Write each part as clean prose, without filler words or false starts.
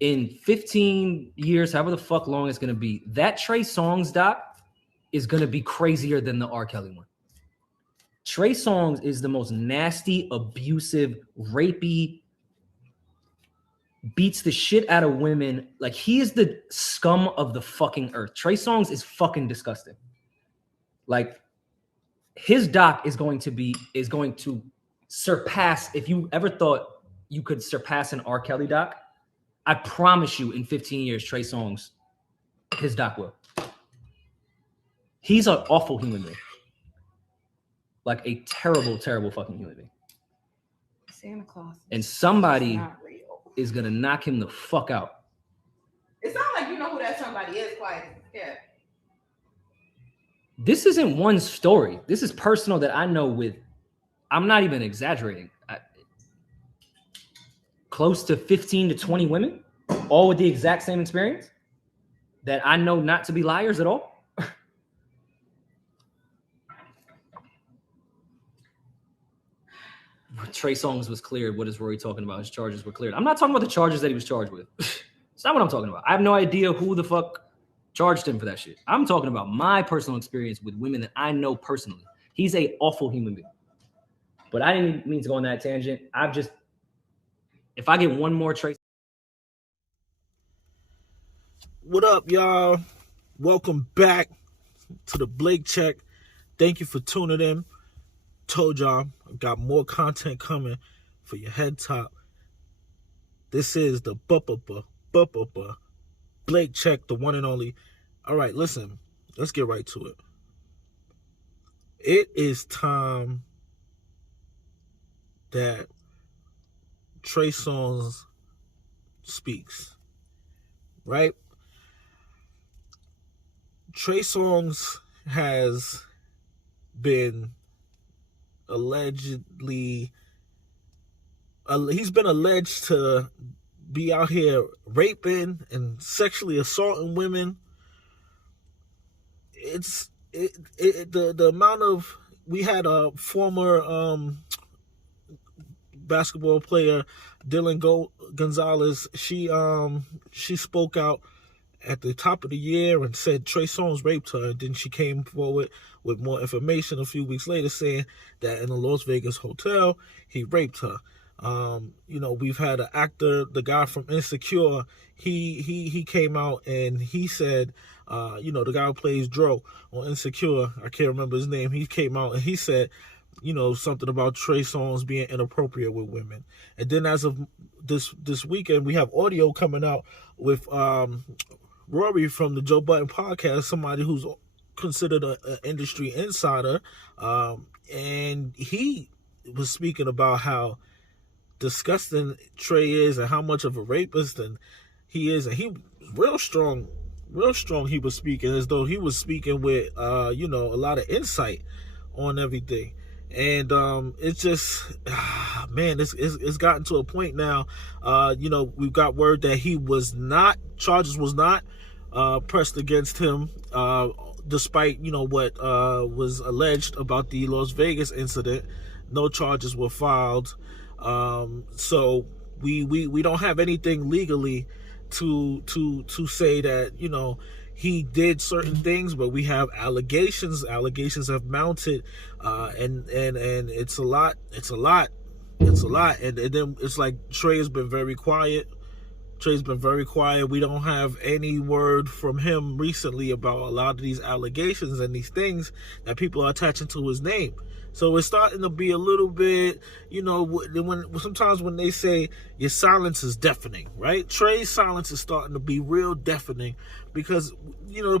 in 15 years, however the fuck long it's going to be, that Trey Songz doc is going to be crazier than the R. Kelly one. Trey Songz is the most nasty, abusive, rapey, beats the shit out of women. Like, he is the scum of the fucking earth. Trey Songz is fucking disgusting. Like, his doc is going to surpass, if you ever thought you could surpass an R. Kelly doc, I promise you in 15 years, Trey Songz, his doc will. He's an awful human being. Like a terrible, terrible fucking human being. Santa Claus. And somebody is going to knock him the fuck out. It sounds like you know who that somebody is, quiet. Yeah. This isn't one story. This is personal that I know with, I'm not even exaggerating. Close to 15 to 20 women, all with the exact same experience that I know not to be liars at all. Trey Songz was cleared. What is Rory talking about? His charges were cleared. I'm not talking about the charges that he was charged with. It's not what I'm talking about. I have no idea who the fuck charged him for that shit. I'm talking about my personal experience with women that I know personally. He's a awful human being. But I didn't mean to go on that tangent. If I get one more Trey. What up, y'all? Welcome back to the Blake Check. Thank you for tuning in. Told y'all, I've got more content coming for your head top. This is the Blake Check, the one and only. All right, listen, let's get right to it. It is time that Trey Songz speaks, right? Trey Songz has been allegedly, he's been alleged to be out here raping and sexually assaulting women. The amount of, we had a former basketball player, Dylan Gonzalez. She spoke out at the top of the year and said Trey Songz raped her, and then she came forward with more information a few weeks later saying that in a Las Vegas hotel he raped her. We've had an actor, the guy from Insecure, he came out and he said, the guy who plays Dro on Insecure, I can't remember his name, he came out and he said, something about Trey Songz being inappropriate with women. And then as of this weekend, we have audio coming out with Rory from the Joe Budden podcast, somebody who's considered an industry insider, and he was speaking about how disgusting Trey is and how much of a rapist and he is, and he real strong he was speaking, as though he was speaking with a lot of insight on everything. And it's just, man, it's gotten to a point now. We've got word that charges was not pressed against him, despite what was alleged about the Las Vegas incident. No charges were filed. So we don't have anything legally to say that he did certain things, but we have allegations. Allegations have mounted, and it's a lot. And then it's like Trey has been very quiet. We don't have any word from him recently about a lot of these allegations and these things that people are attaching to his name. So it's starting to be a little bit, sometimes when they say your silence is deafening, right? Trey's silence is starting to be real deafening because,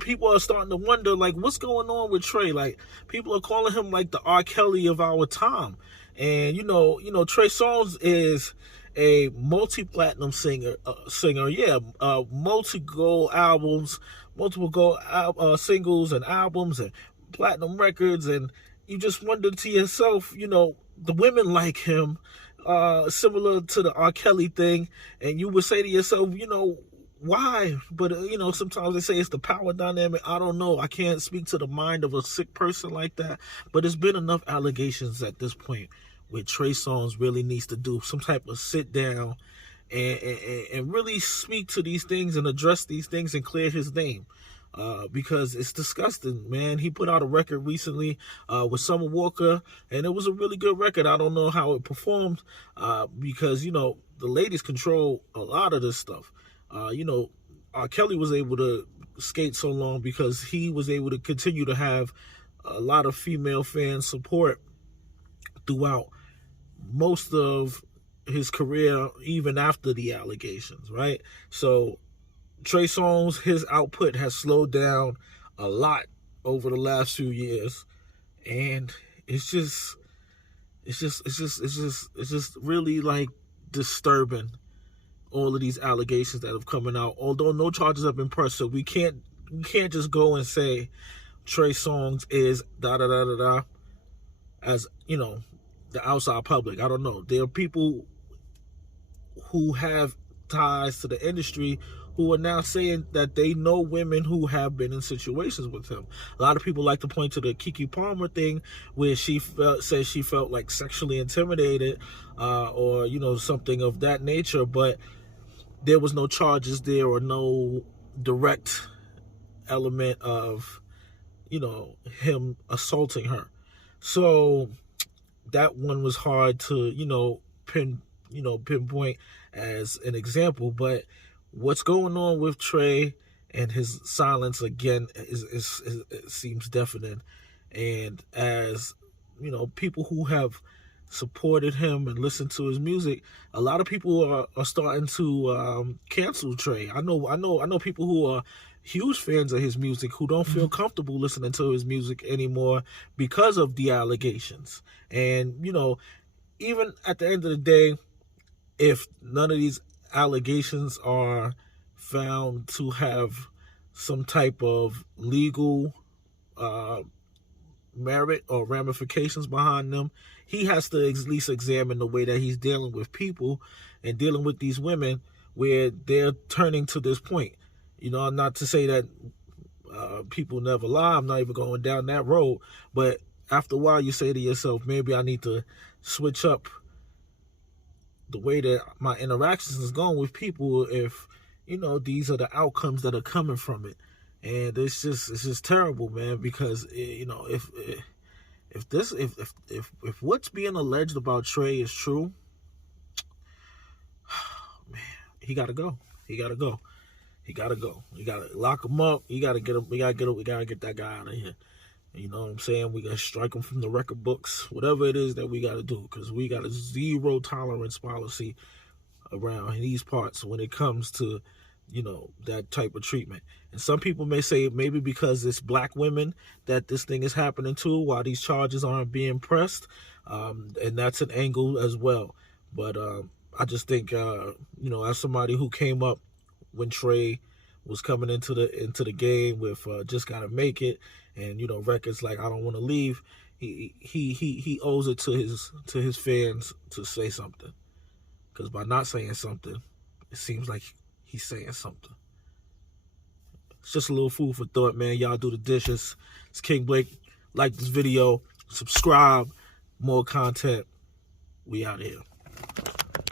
people are starting to wonder, like, what's going on with Trey? Like, people are calling him like the R. Kelly of our time. And, Trey Songz is a multi-platinum singer, multiple gold singles and albums and platinum records, and you just wonder to yourself, the women like him, similar to the R. Kelly thing, and you would say to yourself, why? But, sometimes they say it's the power dynamic. I don't know. I can't speak to the mind of a sick person like that, but there's been enough allegations at this point where Trey Songz really needs to do some type of sit down and really speak to these things and address these things and clear his name. Because it's disgusting, man. He put out a record recently with Summer Walker, and it was a really good record. I don't know how it performed because, you know, the ladies control a lot of this stuff. You know, R. Kelly was able to skate so long because he was able to continue to have a lot of female fan support throughout most of his career, even after the allegations, right? So Trey Songz, his output has slowed down a lot over the last few years, and it's just really like disturbing, all of these allegations that have coming out. Although no charges have been pressed, so we can't just go and say Trey Songz is da da da da da, as you know, the outside public. I don't know. There are people who have ties to the industry who are now saying that they know women who have been in situations with him. A lot of people like to point to the Keke Palmer thing, where she says she felt like sexually intimidated, or you know, something of that nature. But there was no charges there or no direct element of, you know, him assaulting her. So that one was hard to, you know, pinpoint as an example. But what's going on with Trey and his silence again is it seems deafening. And as you know, people who have supported him and listened to his music, a lot of people are starting to cancel Trey. I know people who are huge fans of his music who don't feel comfortable listening to his music anymore because of the allegations. And you know, even at the end of the day, if none of these allegations are found to have some type of legal merit or ramifications behind them, he has to at least examine the way that he's dealing with people and dealing with these women where they're turning to this point. You know, not to say that people never lie. I'm not even going down that road. But after a while, you say to yourself, maybe I need to switch up the way that my interactions is going with people if, you know, these are the outcomes that are coming from it. And it's just terrible, man, because you know, if what's being alleged about Trey is true, man, he gotta go. He gotta go. You gotta lock him up. You gotta get him. We gotta get that guy out of here. You know what I'm saying? We gotta strike him from the record books. Whatever it is that we gotta do, because we got a zero tolerance policy around these parts when it comes to, you know, that type of treatment. And some people may say maybe because it's black women that this thing is happening to, while these charges aren't being pressed, and that's an angle as well. But I just think, you know, as somebody who came up when Trey was coming into the game with Just Gotta Make It, and you know, records like I Don't Want to Leave, he owes it to his fans to say something, because by not saying something, it seems like he's saying something. It's just a little food for thought, man. Y'all do the dishes. It's King Blake. Like this video, subscribe, more content. We out here.